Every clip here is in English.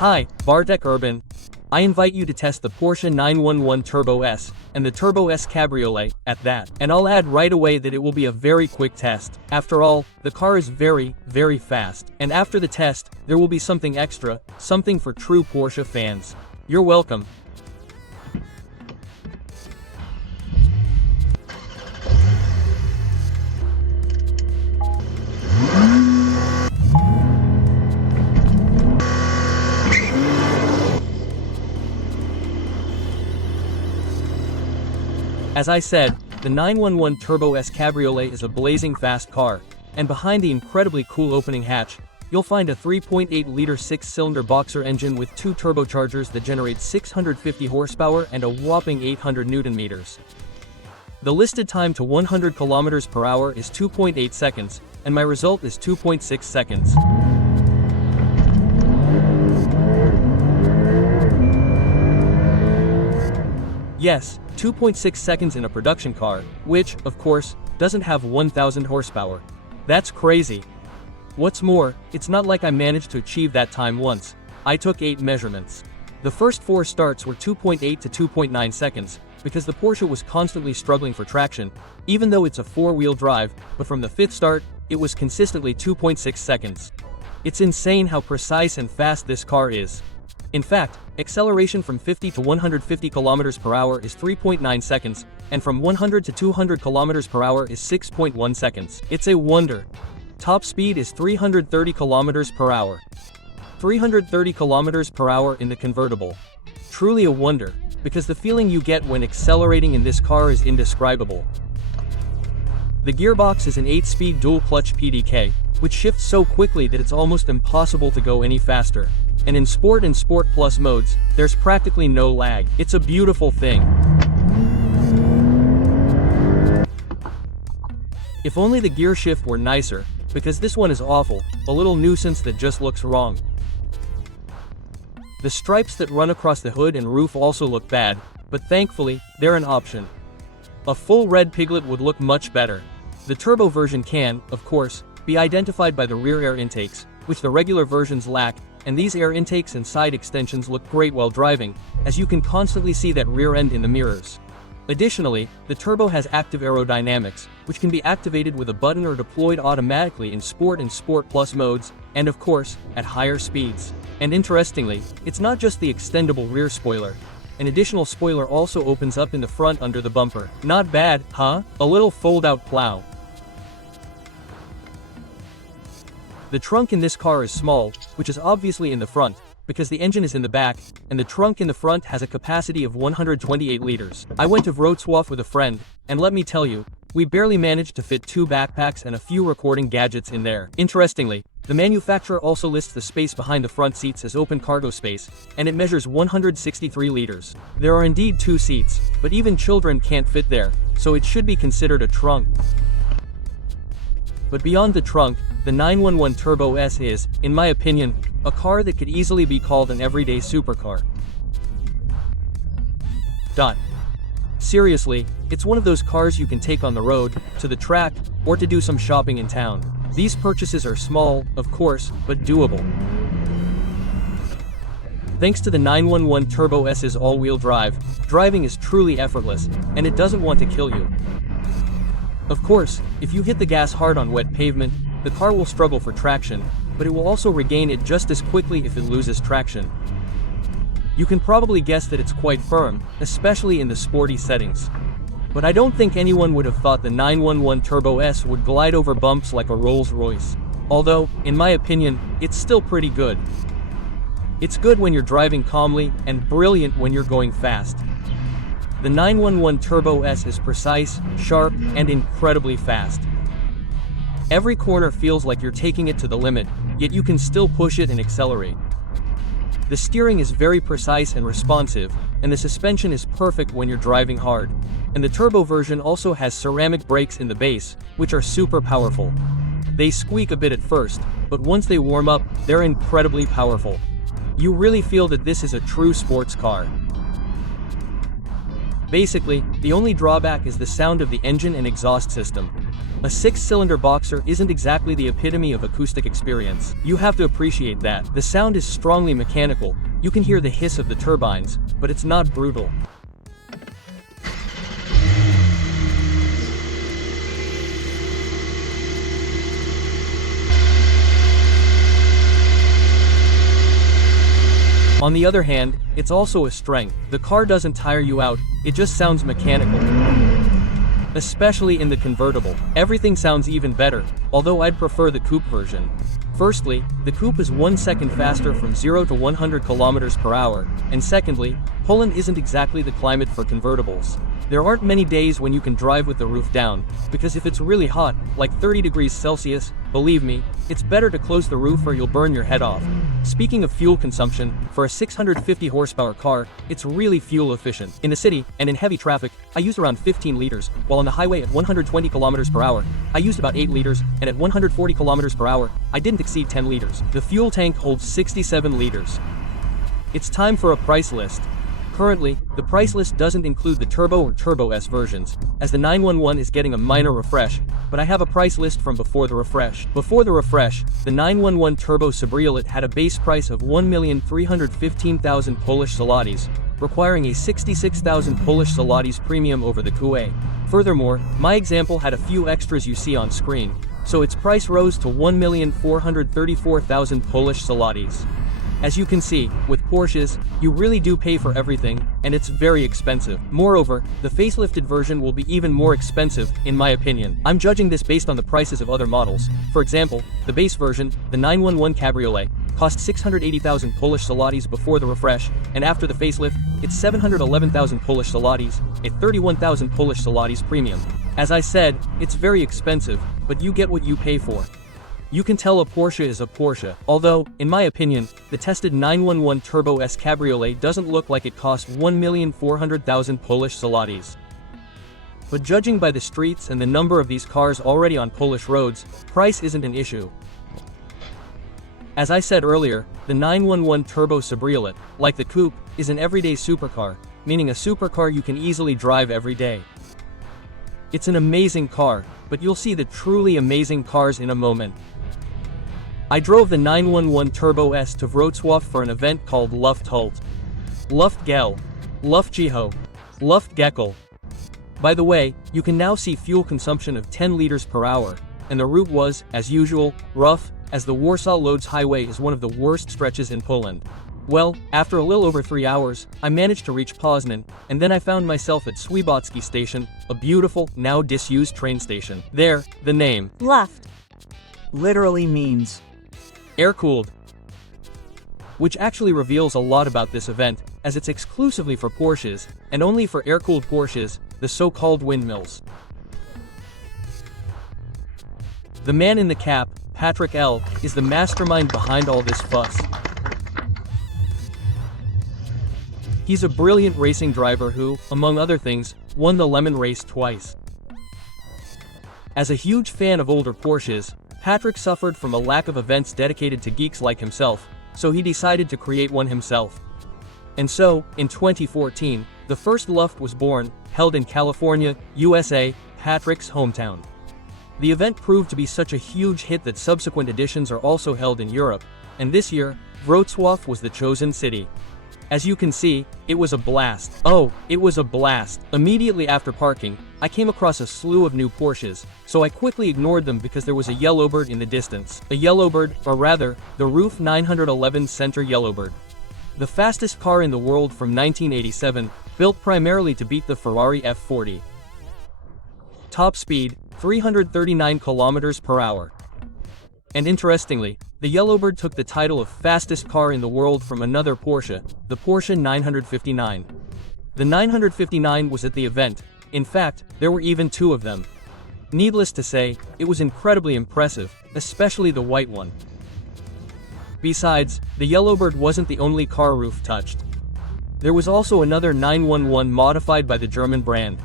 Hi, Bartek Urban. I invite you to test the Porsche 911 Turbo S, and the Turbo S Cabriolet, at that. And I'll add right away that it will be a very quick test. After all, the car is very, very fast. And after the test, there will be something extra, something for true Porsche fans. You're welcome. As I said, the 911 Turbo S Cabriolet is a blazing fast car, and behind the incredibly cool opening hatch, you'll find a 3.8-liter 6-cylinder boxer engine with 2 turbochargers that generate 650 horsepower and a whopping 800 Nm. The listed time to 100 km per hour is 2.8 seconds, and my result is 2.6 seconds. Yes, 2.6 seconds in a production car, which, of course, doesn't have 1000 horsepower. That's crazy. What's more, it's not like I managed to achieve that time once. I took 8 measurements. The first 4 starts were 2.8 to 2.9 seconds, because the Porsche was constantly struggling for traction, even though it's a 4-wheel drive, but from the 5th start, it was consistently 2.6 seconds. It's insane how precise and fast this car is. In fact, acceleration from 50 to 150 km per hour is 3.9 seconds, and from 100 to 200 km per hour is 6.1 seconds. It's a wonder. Top speed is 330 km per hour. 330 km per hour in the convertible. Truly a wonder, because the feeling you get when accelerating in this car is indescribable. The gearbox is an 8-speed dual-clutch PDK, which shifts so quickly that it's almost impossible to go any faster. And in Sport and Sport Plus modes, there's practically no lag. It's a beautiful thing. If only the gear shift were nicer, because this one is awful, a little nuisance that just looks wrong. The stripes that run across the hood and roof also look bad, but thankfully, they're an option. A full red piglet would look much better. The turbo version can, of course, be identified by the rear air intakes, which the regular versions lack, and these air intakes and side extensions look great while driving, as you can constantly see that rear end in the mirrors. Additionally, the turbo has active aerodynamics, which can be activated with a button or deployed automatically in Sport and Sport Plus modes, and of course, at higher speeds. And interestingly, it's not just the extendable rear spoiler. An additional spoiler also opens up in the front under the bumper. Not bad, huh? A little fold-out plow. The trunk in this car is small, which is obviously in the front, because the engine is in the back, and the trunk in the front has a capacity of 128 liters. I went to Wrocław with a friend, and let me tell you, we barely managed to fit 2 backpacks and a few recording gadgets in there. Interestingly, the manufacturer also lists the space behind the front seats as open cargo space, and it measures 163 liters. There are indeed 2 seats, but even children can't fit there, so it should be considered a trunk. But beyond the trunk, the 911 Turbo S is, in my opinion, a car that could easily be called an everyday supercar. Seriously, it's one of those cars you can take on the road, to the track, or to do some shopping in town. These purchases are small, of course, but doable. Thanks to the 911 Turbo S's all-wheel drive, driving is truly effortless, and it doesn't want to kill you. Of course, if you hit the gas hard on wet pavement, the car will struggle for traction, but it will also regain it just as quickly if it loses traction. You can probably guess that it's quite firm, especially in the sporty settings. But I don't think anyone would have thought the 911 Turbo S would glide over bumps like a Rolls-Royce. Although, in my opinion, it's still pretty good. It's good when you're driving calmly, and brilliant when you're going fast. The 911 Turbo S is precise, sharp, and incredibly fast. Every corner feels like you're taking it to the limit, yet you can still push it and accelerate. The steering is very precise and responsive, and the suspension is perfect when you're driving hard. And the turbo version also has ceramic brakes in the base, which are super powerful. They squeak a bit at first, but once they warm up, they're incredibly powerful. You really feel that this is a true sports car. Basically, the only drawback is the sound of the engine and exhaust system. A 6-cylinder boxer isn't exactly the epitome of acoustic experience. You have to appreciate that. The sound is strongly mechanical. You can hear the hiss of the turbines, but it's not brutal. On the other hand, it's also a strength. The car doesn't tire you out, it just sounds mechanical. Especially in the convertible. Everything sounds even better, although I'd prefer the coupe version. Firstly, the coupe is 1 second faster from 0 to 100 kilometers per hour, and secondly, Poland isn't exactly the climate for convertibles. There aren't many days when you can drive with the roof down, because if it's really hot, like 30 degrees Celsius, believe me, it's better to close the roof or you'll burn your head off. Speaking of fuel consumption, for a 650 horsepower car, it's really fuel efficient. In the city, and in heavy traffic, I used around 15 liters, while on the highway at 120 kilometers per hour, I used about 8 liters, and at 140 kilometers per hour, I didn't exceed 10 liters. The fuel tank holds 67 liters. It's time for a price list. Currently, the price list doesn't include the Turbo or Turbo S versions, as the 911 is getting a minor refresh, but I have a price list from before the refresh. Before the refresh, the 911 Turbo Cabriolet had a base price of 1,315,000 Polish zlotys, requiring a 66,000 Polish zlotys premium over the QA. Furthermore, my example had a few extras you see on screen, so its price rose to 1,434,000 Polish zlotys. As you can see, with Porsches, you really do pay for everything, and it's very expensive. Moreover, the facelifted version will be even more expensive, in my opinion. I'm judging this based on the prices of other models. For example, the base version, the 911 Cabriolet, cost 680,000 Polish zlotys before the refresh, and after the facelift, it's 711,000 Polish zlotys, a 31,000 Polish zlotys premium. As I said, it's very expensive, but you get what you pay for. You can tell a Porsche is a Porsche, although, in my opinion, the tested 911 Turbo S Cabriolet doesn't look like it cost 1,400,000 Polish zlotys. But judging by the streets and the number of these cars already on Polish roads, price isn't an issue. As I said earlier, the 911 Turbo Cabriolet, like the coupe, is an everyday supercar, meaning a supercar you can easily drive every day. It's an amazing car, but you'll see the truly amazing cars in a moment. I drove the 911 Turbo S to Wrocław for an event called Lufthult. Luftgel. Luftgeho. Luftgeckel. By the way, you can now see fuel consumption of 10 liters per hour, and the route was, as usual, rough, as the Warsaw-Lodz highway is one of the worst stretches in Poland. Well, after a little over 3 hours, I managed to reach Poznan, and then I found myself at Świebodzki station, a beautiful, now disused train station. There, the name Luft literally means air-cooled, which actually reveals a lot about this event, as it's exclusively for Porsches, and only for air-cooled Porsches, the so-called windmills. The man in the cap, Patrick L., is the mastermind behind all this fuss. He's a brilliant racing driver who, among other things, won the Lemon Race twice. As a huge fan of older Porsches, Patrick suffered from a lack of events dedicated to geeks like himself, so he decided to create one himself. And so, in 2014, the first Luft was born, held in California, USA, Patrick's hometown. The event proved to be such a huge hit that subsequent editions are also held in Europe, and this year, Wrocław was the chosen city. As you can see, it was a blast. Oh, it was a blast. Immediately after parking, I came across a slew of new Porsches, so I quickly ignored them because there was a Yellowbird in the distance. A Yellowbird, or rather, the Roof 911 Center Yellowbird. The fastest car in the world from 1987, built primarily to beat the Ferrari F40. Top speed, 339 kilometers per hour. And interestingly, the Yellowbird took the title of fastest car in the world from another Porsche, the Porsche 959. The 959 was at the event. In fact, there were even 2 of them. Needless to say, it was incredibly impressive, especially the white one. Besides, the Yellowbird wasn't the only car Roof touched. There was also another 911 modified by the German brand.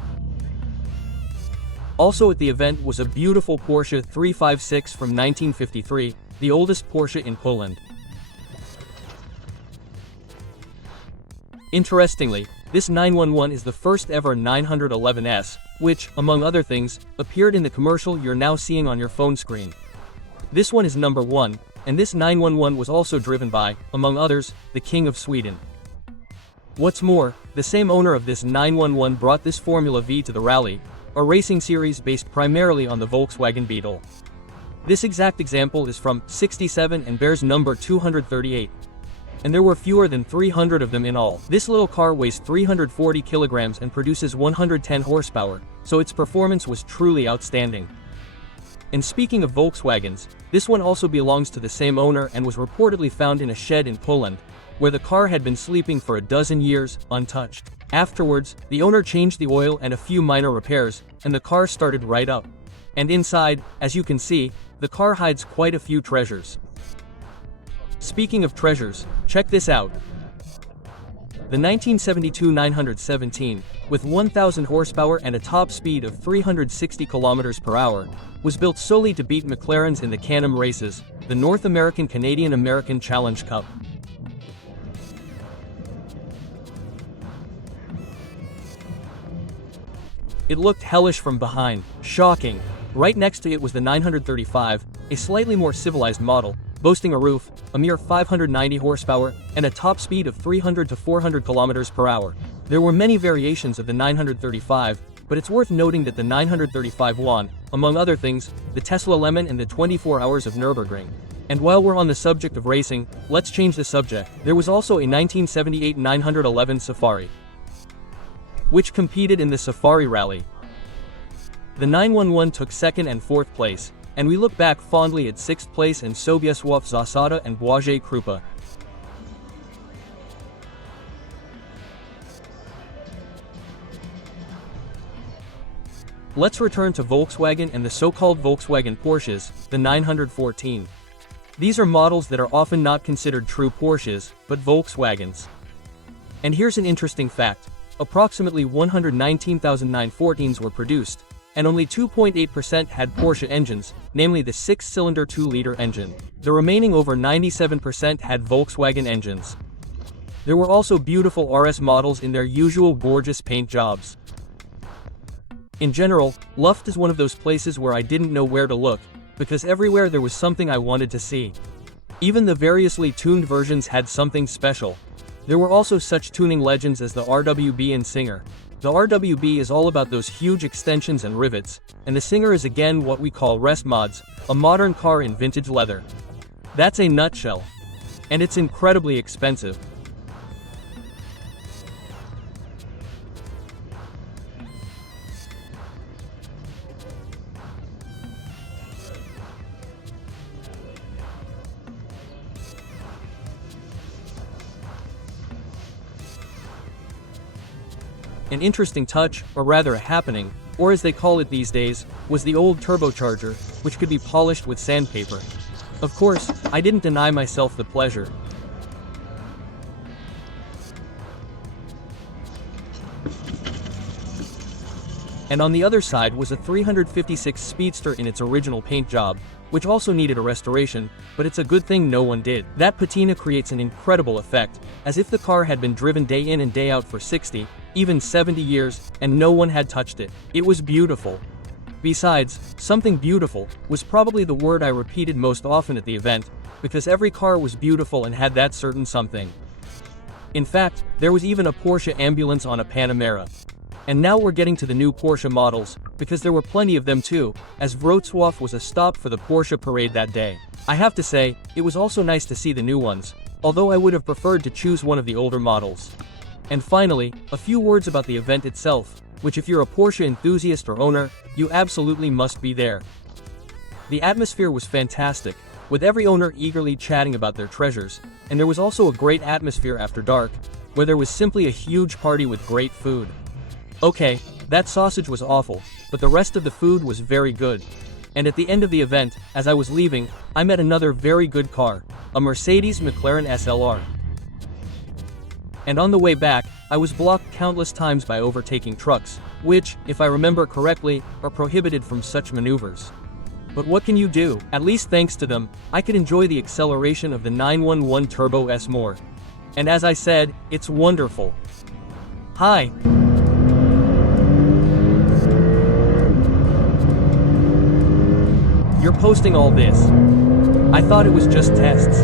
Also at the event was a beautiful Porsche 356 from 1953, the oldest Porsche in Poland. Interestingly, this 911 is the first ever 911S, which, among other things, appeared in the commercial you're now seeing on your phone screen. This one is number 1, and this 911 was also driven by, among others, the King of Sweden. What's more, the same owner of this 911 brought this Formula V to the rally, a racing series based primarily on the Volkswagen Beetle. This exact example is from '67 and bears number 238. And there were fewer than 300 of them in all. This little car weighs 340 kilograms and produces 110 horsepower, so its performance was truly outstanding. And speaking of Volkswagens, this one also belongs to the same owner and was reportedly found in a shed in Poland, where the car had been sleeping for a dozen years, untouched. Afterwards, the owner changed the oil and a few minor repairs, and the car started right up. And inside, as you can see, the car hides quite a few treasures. Speaking of treasures, check this out. The 1972 917, with 1,000 horsepower and a top speed of 360 km per hour, was built solely to beat McLarens in the Can-Am races, the North American Canadian-American Challenge Cup. It looked hellish from behind, shocking. Right next to it was the 935, a slightly more civilized model, boasting a roof, a mere 590 horsepower, and a top speed of 300 to 400 km per hour. There were many variations of the 935, but it's worth noting that the 935 won, among other things, the Tesla Lemon and the 24 Hours of Nürburgring. And while we're on the subject of racing, let's change the subject. There was also a 1978 911 Safari, which competed in the Safari Rally. The 911 took 2nd and 4th place, and we look back fondly at 6th place and Sobiesław Zasada and Błażej Krupa. Let's return to Volkswagen and the so-called Volkswagen Porsches, the 914. These are models that are often not considered true Porsches, but Volkswagens. And here's an interesting fact. Approximately 119,000 914s were produced, and only 2.8% had Porsche engines, namely the 6-cylinder 2-liter engine. The remaining over 97% had Volkswagen engines. There were also beautiful RS models in their usual gorgeous paint jobs. In general, Luft is one of those places where I didn't know where to look, because everywhere there was something I wanted to see. Even the variously tuned versions had something special. There were also such tuning legends as the RWB and Singer. The RWB is all about those huge extensions and rivets, and the Singer is again what we call rest mods, a modern car in vintage leather. That's a nutshell. And it's incredibly expensive. An interesting touch, or rather a happening, or as they call it these days, was the old turbocharger, which could be polished with sandpaper. Of course, I didn't deny myself the pleasure. And on the other side was a 356 Speedster in its original paint job, which also needed a restoration, but it's a good thing no one did. That patina creates an incredible effect, as if the car had been driven day in and day out for 60, even 70 years, and no one had touched it. It was beautiful. Besides, something beautiful was probably the word I repeated most often at the event, because every car was beautiful and had that certain something. In fact, there was even a Porsche ambulance on a Panamera. And now we're getting to the new Porsche models, because there were plenty of them too, as Wrocław was a stop for the Porsche parade that day. I have to say, it was also nice to see the new ones, although I would have preferred to choose one of the older models. And finally, a few words about the event itself, which if you're a Porsche enthusiast or owner, you absolutely must be there. The atmosphere was fantastic, with every owner eagerly chatting about their treasures, and there was also a great atmosphere after dark, where there was simply a huge party with great food. Okay, that sausage was awful, but the rest of the food was very good. And at the end of the event, as I was leaving, I met another very good car, a Mercedes McLaren SLR. And on the way back, I was blocked countless times by overtaking trucks, which, if I remember correctly, are prohibited from such maneuvers. But what can you do? At least thanks to them, I could enjoy the acceleration of the 911 Turbo S more. And as I said, it's wonderful. Hi. posting all this? I thought it was just tests.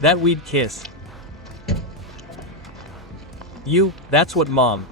That we'd kiss. That's what mom.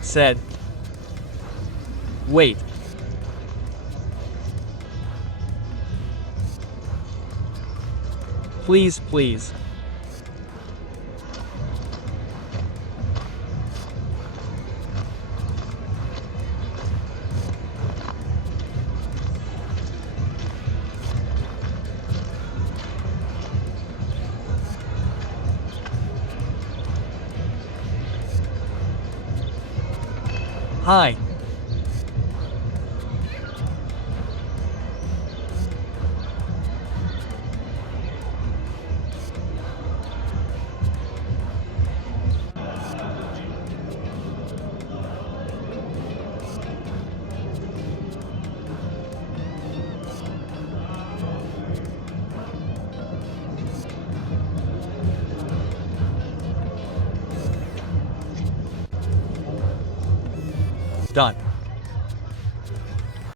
Said. Wait. Please, please. Hi. Done.